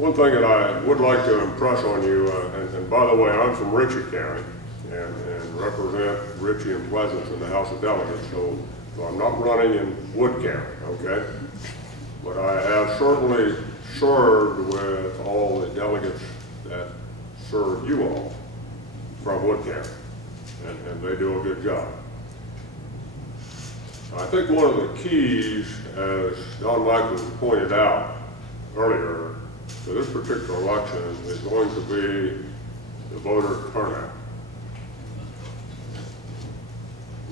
One thing that I would like to impress on you, and by the way, I'm from Ritchie County and represent Ritchie and Pleasants in the House of Delegates, so I'm not running in Wood County, okay? But I have certainly served with all the delegates that serve you all from Wood County, and they do a good job. I think one of the keys, as Don Michaels pointed out earlier, to this particular election is going to be the voter turnout.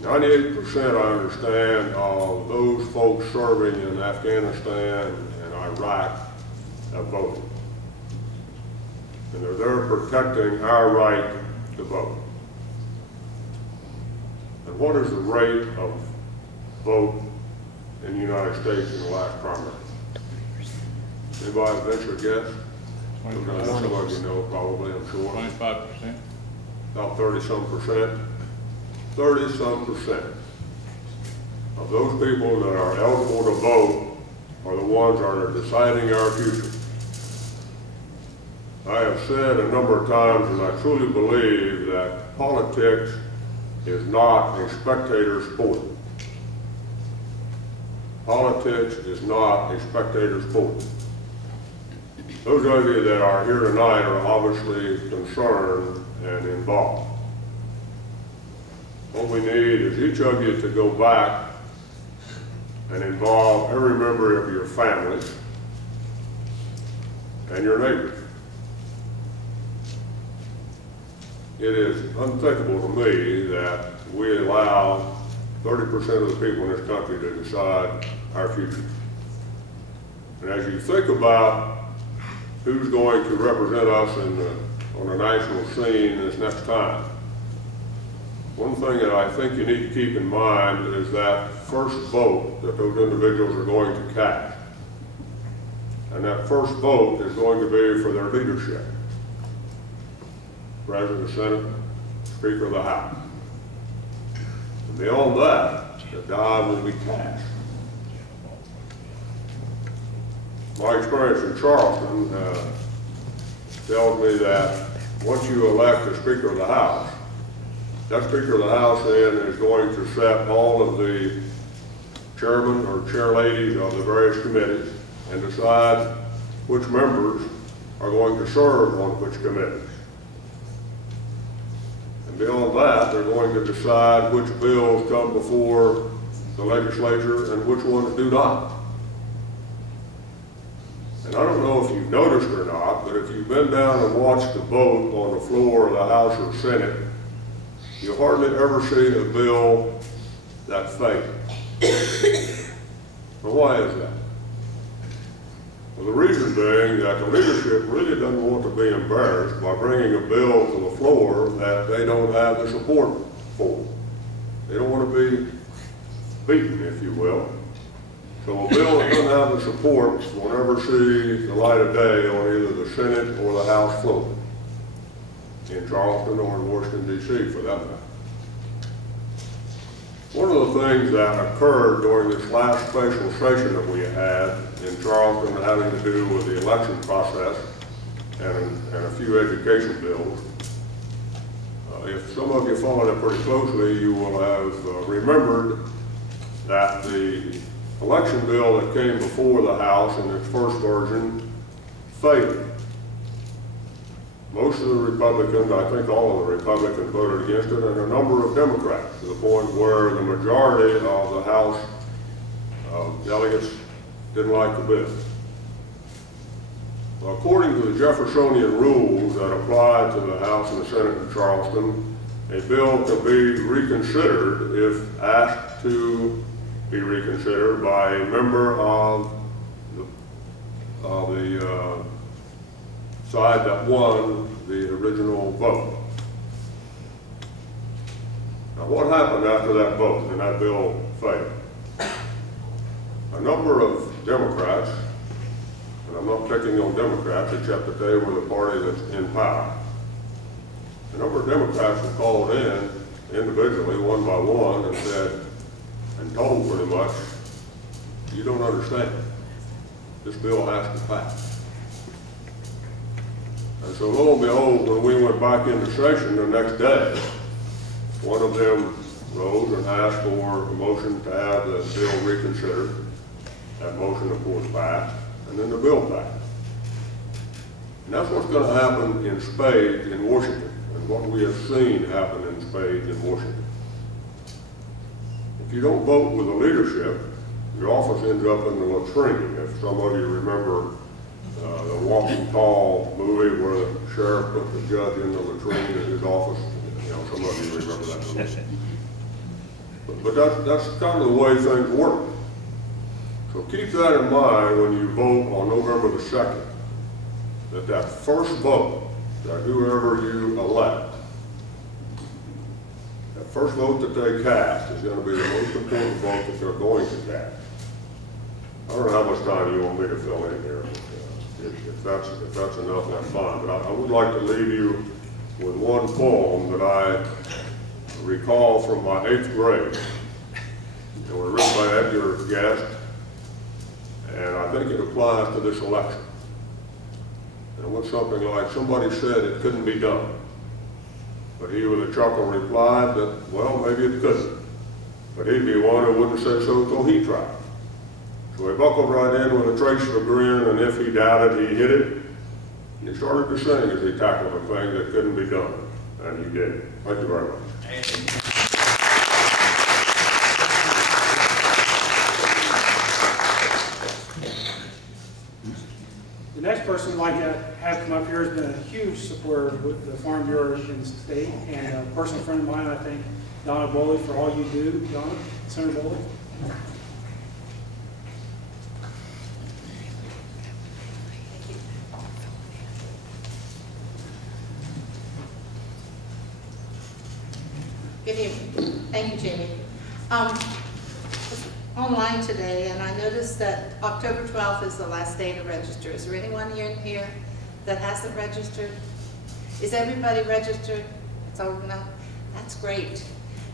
98%, I understand, of those folks serving in Afghanistan and Iraq have voted. And they're there protecting our right to vote. And what is the rate of vote in the United States in the last primary? Anybody venture a guess? Some of you know probably, I'm sure. 25%. About 30-some%. 30-some% of those people that are eligible to vote are the ones that are deciding our future. I have said a number of times, and I truly believe that politics is not a spectator sport. Politics is not a spectator sport. Those of you that are here tonight are obviously concerned and involved. What we need is each of you to go back and involve every member of your family and your neighbors. It is unthinkable to me that we allow 30% of the people in this country to decide our future. And as you think about who's going to represent us on the national scene this next time, one thing that I think you need to keep in mind is that first vote that those individuals are going to cast. And that first vote is going to be for their leadership. President of the Senate, Speaker of the House. And beyond that, the die will be cast. My experience in Charleston tells me that once you elect the Speaker of the House, that Speaker of the House then is going to set all of the chairmen or chairladies of the various committees and decide which members are going to serve on which committees. And beyond that, they're going to decide which bills come before the legislature and which ones do not. And I don't know if you've noticed or not, but if you've been down and watched the vote on the floor of the House or Senate, you hardly ever see a bill that failed. Well, why is that? Well, the reason being that the leadership really doesn't want to be embarrassed by bringing a bill to the floor that they don't have the support for. They don't want to be beaten, if you will. So a bill that doesn't have the support will never see the light of day on either the Senate or the House floor, in Charleston or in Washington, D.C. for that matter. One of the things that occurred during this last special session that we had in Charleston having to do with the election process and a few education bills, if some of you followed it pretty closely, you will have remembered that the election bill that came before the House in its first version failed. Most of the Republicans, I think all of the Republicans voted against it, and a number of Democrats, to the point where the majority of the House delegates didn't like the bill. Well, according to the Jeffersonian rules that apply to the House and the Senate in Charleston, a bill can be reconsidered if asked to be reconsidered by a member of the side that won the original vote. Now, what happened after that vote and that bill failed? A number of Democrats, and I'm not picking on Democrats except that they were the party that's in power, a number of Democrats were called in individually, one by one, and said, and told pretty much, you don't understand. This bill has to pass. And so lo and behold, when we went back into session the next day, one of them rose and asked for a motion to have the bill reconsidered. That motion, of course, passed, and then the bill passed. And that's what's going to happen in spades in Washington, and what we have seen happen in spades in Washington. If you don't vote with the leadership, your office ends up in the latrine. If some of you remember the Walking Tall movie where the sheriff put the judge in the latrine in his office, you know, some of you remember that movie. But that's kind of the way things work. So keep that in mind when you vote on November the 2nd, that first vote, that whoever you elect, that first vote that they cast is going to be the most important vote that they're going to cast. I don't know how much time you want me to fill in here. If that's enough, that's fine. But I would like to leave you with one poem that I recall from my 8th grade. It was written by Edgar Guest, and I think it applies to this election. And it went something like, somebody said it couldn't be done. But he with a chuckle replied that, well, maybe it couldn't. But he'd be one who wouldn't say so until he tried. So he buckled right in with a trace of a grin, and if he doubted, he hit it. And he started to sing as he tackled a thing that couldn't be done. And he did. Thank you very much. The next person we'd like to have come up here has been a huge supporter with the Farm Bureau in the state, and a personal friend of mine, I think, Donna Boley, for all you do. Donna, Senator Boley. Good evening. Thank you, Jamie. Online today, and I noticed that October 12th is the last day to register. Is there anyone here that hasn't registered? Is everybody registered? It's old enough? That's great.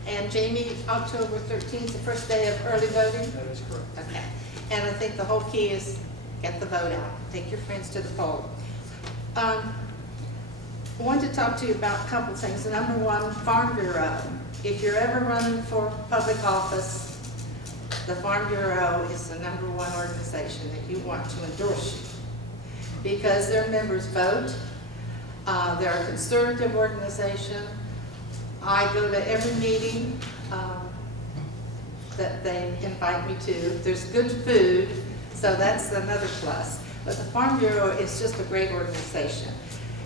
And Jamie, October 13th, the first day of early voting? That is correct. Okay. And I think the whole key is get the vote out. Take your friends to the poll. I wanted to talk to you about a couple things. Number one, Farm Bureau. If you're ever running for public office, the Farm Bureau is the #1 organization that you want to endorse you, because their members vote. They're a conservative organization. I go to every meeting that they invite me to. There's good food, so that's another plus. But the Farm Bureau is just a great organization.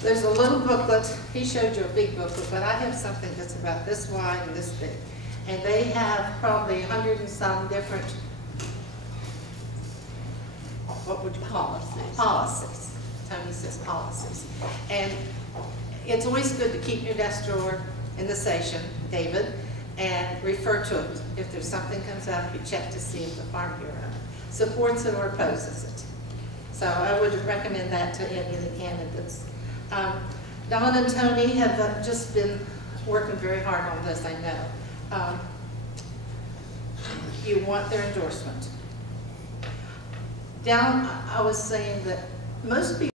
There's a little booklet. He showed you a big booklet, but I have something that's about this wide and this big. And they have probably 100 and some different, what would you call it? Policies. Tony says policies. And it's always good to keep your desk drawer in the station, David, and refer to it. If there's something comes up, you check to see if the Farm Bureau supports it or opposes it. So I would recommend that to any of the candidates. Don and Tony have just been working very hard on this, I know. You want their endorsement. I was saying that most people